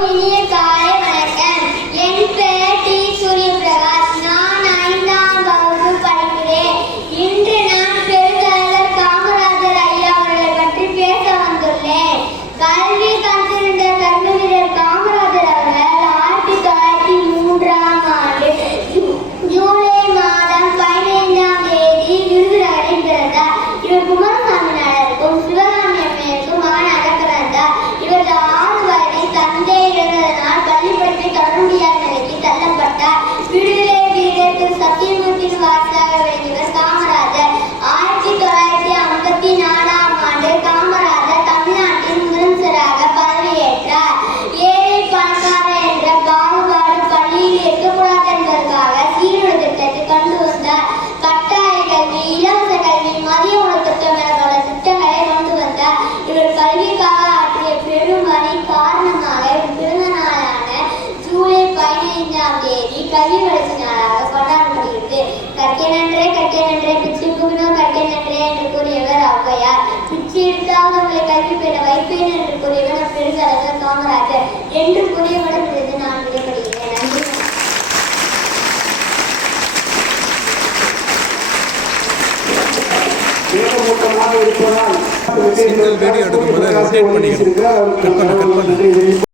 வெளியே பதினைந்தாம் தேதி கல்வி நாளாக கொண்டாடப்படுகிறது கற்க நன்றே கற்க நன்றே பிச்சு என்று கூறியவர் ஔவையார். பிச்சு எடுத்தாவது உங்களை கல்வி பெற வைப்பேன் என்று கூறியவர் பெருசலகர் காமராஜர். என்று கூறியவுடன் இருந்து நான் விடைபடுகிறேன் நன்றி. வீடியோ எடுக்கும்போது அப்டேட் பண்ணிக்கிறேன் கற்பனை கற்பனை.